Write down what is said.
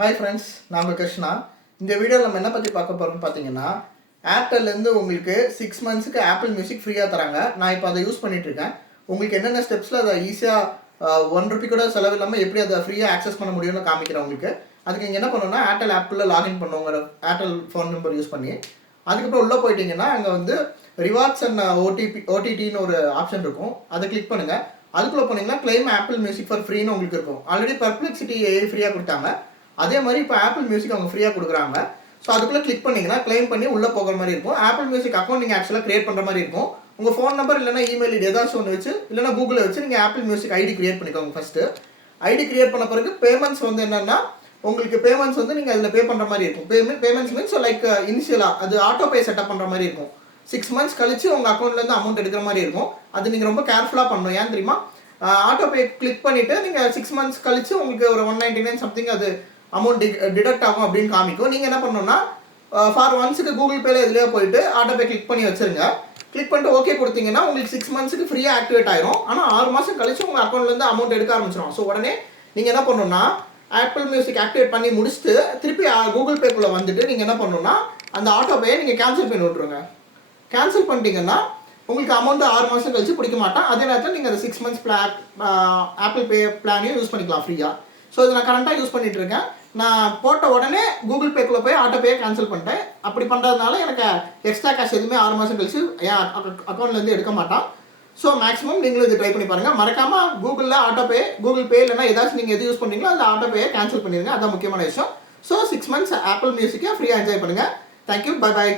Hi friends, நான் உங்கள் கிருஷ்ணா. இந்த வீடியோவில் நம்ம என்ன பற்றி பார்க்க போகிறோம்னு பார்த்தீங்கன்னா, ஏர்டெல்லேருந்து உங்களுக்கு 6 மந்த்ஸுக்கு ஆப்பிள் மியூசிக் ஃப்ரீயாக தராங்க. நான் இப்போ அதை யூஸ் பண்ணிகிட்ருக்கேன். உங்களுக்கு என்னென்ன ஸ்டெப்ஸில் அதை ஈஸியாக ₹1 கூட செலவு இல்லாமல் எப்படி அதை ஃப்ரீயாக ஆக்சஸ் பண்ண முடியும்னு காமிக்கிறேன் உங்களுக்கு. அதுக்கு நீங்கள் என்ன பண்ணணும்னா, ஏர்டெல் ஆப்பில் லாகின் பண்ணுவோம் உங்களோட ஏர்டெல் ஃபோன் நம்பர் யூஸ் பண்ணி. அதுக்கப்புறம் உள்ளே போயிட்டீங்கன்னா அங்கே வந்து ரிவார்ட்ஸ் அண்ட் ஓடிடின்னு ஒரு ஆப்ஷன் இருக்கும். அதை கிளிக் பண்ணுங்கள். அதுக்குள்ளே போனீங்கன்னா கிளைம் ஆப்பிள் மியூசிக் ஃபார் ஃப்ரீன்னு உங்களுக்கு இருக்கும். ஆல்ரெடி பர்ப்ளெக்சிட்டி ஃப்ரீயாக கொடுத்தாங்க. அதே மாதிரி இப்போ ஆப்பிள் மியூசிக் அவங்க ஃப்ரீயாக கொடுக்குறாங்க. ஸோ அதுக்குள்ளே கிளிக் பண்ணிங்கன்னா கிளைம் பண்ணி உள்ளே போகிற மாதிரி இருக்கும். ஆப்பிள் மியூசிக் அக்கௌண்ட் நீங்கள் ஆக்சுவலாக கிரியேட் பண்ணுற மாதிரி இருக்கும். உங்கள் ஃபோன் நம்பர் இல்லைனா இமெயில் ஐடி ஏதாச்சும் ஒன்று வச்சு இல்லைனா கூகுளில் வச்சு நீங்கள் ஆப்பிள் மியூசிக் ஐடி கிரியேட் பண்ணிக்கோங்க. ஃபஸ்ட்டு ஐடி கிரியேட் பண்ண பிறகு பேமெண்ட்ஸ் வந்து என்னென்னா, உங்களுக்கு பேமெண்ட்ஸ் வந்து நீங்கள் அதில் பே பண்ணுற மாதிரி இருக்கும். பேமெண்ட்ஸ் மீன்ஸ் லைக் இனிஷியலாக அது ஆட்டோ பே செட்டப் பண்ணுற மாதிரி இருக்கும். 6 மந்த்ஸ் கழிச்சு உங்கள் அக்கௌண்ட்லேருந்து அமௌண்ட் எடுக்கிற மாதிரி இருக்கும். அது நீங்கள் ரொம்ப கேர்ஃபுல்லாக பண்ணணும். ஏன் தெரியுமா, ஆட்டோ பே கிளிக் பண்ணிவிட்டு நீங்கள் 6 மந்த்ஸ் கழிச்சு உங்களுக்கு ஒரு 199 சம்திங் அது அமௌண்ட் டிடக்ட் ஆகும் அப்படின்னு காமிக்கும். நீங்கள் என்ன பண்ணணும்னா, ஃபார் ஒன்ஸுக்கு கூகுள் பேல இதுலேயே போயிட்டு ஆட்டோ பே கிளிக் பண்ணி வச்சுருங்க. கிளிக் பண்ணிட்டு ஓகே கொடுத்தீங்கன்னா உங்களுக்கு 6 மந்த்ஸுக்கு ஃப்ரீயாக ஆக்டிவேட் ஆயிரும். ஆனால் 6 மாதம் கழிச்சு உங்கள் அக்கௌண்ட்லேருந்து அமௌண்ட் எடுக்க ஆரம்பிச்சிடும். ஸோ உடனே நீங்கள் என்ன பண்ணணும்னா, ஆப்பிள் மியூசிக் ஆக்டிவேட் பண்ணி முடிச்சுட்டு திருப்பி கூகுள் பேக்குள்ளே வந்துட்டு நீங்கள் என்ன பண்ணணும்னா, அந்த ஆட்டோ பேயை நீங்கள் கேன்சல் பண்ணி விட்ருங்க. கேன்சல் பண்ணிட்டீங்கன்னா உங்களுக்கு அமௌண்ட் 6 மாதம் கழிச்சு பிடிக்க மாட்டேன். அதே நேரத்தில் நீங்கள் அந்த 6 மந்த்ஸ் ஆப்பிள் பே பிளானையும் யூஸ் பண்ணிக்கலாம் ஃப்ரீயாக. ஸோ இதை நான் கரண்ட்டாக யூஸ் பண்ணிட்டு இருக்கேன். நான் போட்ட உடனே கூகுள் பேக்குள்ளே போய் ஆட்டோ பேயை கேன்சல் பண்ணிட்டேன். அப்படி பண்ணுறதுனால எனக்கு எக்ஸ்ட்ரா கேஷ் எதுவுமே 6 மாதம் கழிச்சு என் அக்கௌண்ட்லேருந்து எடுக்க மாட்டான். ஸோ மேக்ஸிமம் நீங்களும் இது ட்ரை பண்ணி பாருங்கள். மறக்காமல் கூகுளில் ஆட்டோ பே, கூகுள் பே இல்லைனா ஏதாச்சும் நீங்கள் எது யூஸ் பண்ணுறீங்களோ அதில் ஆட்டோ பேயை கேன்சல் பண்ணிடுங்க. அதுதான் முக்கியமான விஷயம். ஸோ 6 மந்த்ஸ் ஆப்பிள் மியூசிக்கை ஃப்ரீயாக என்ஜாய் பண்ணுங்கள். Thank you, bye bye.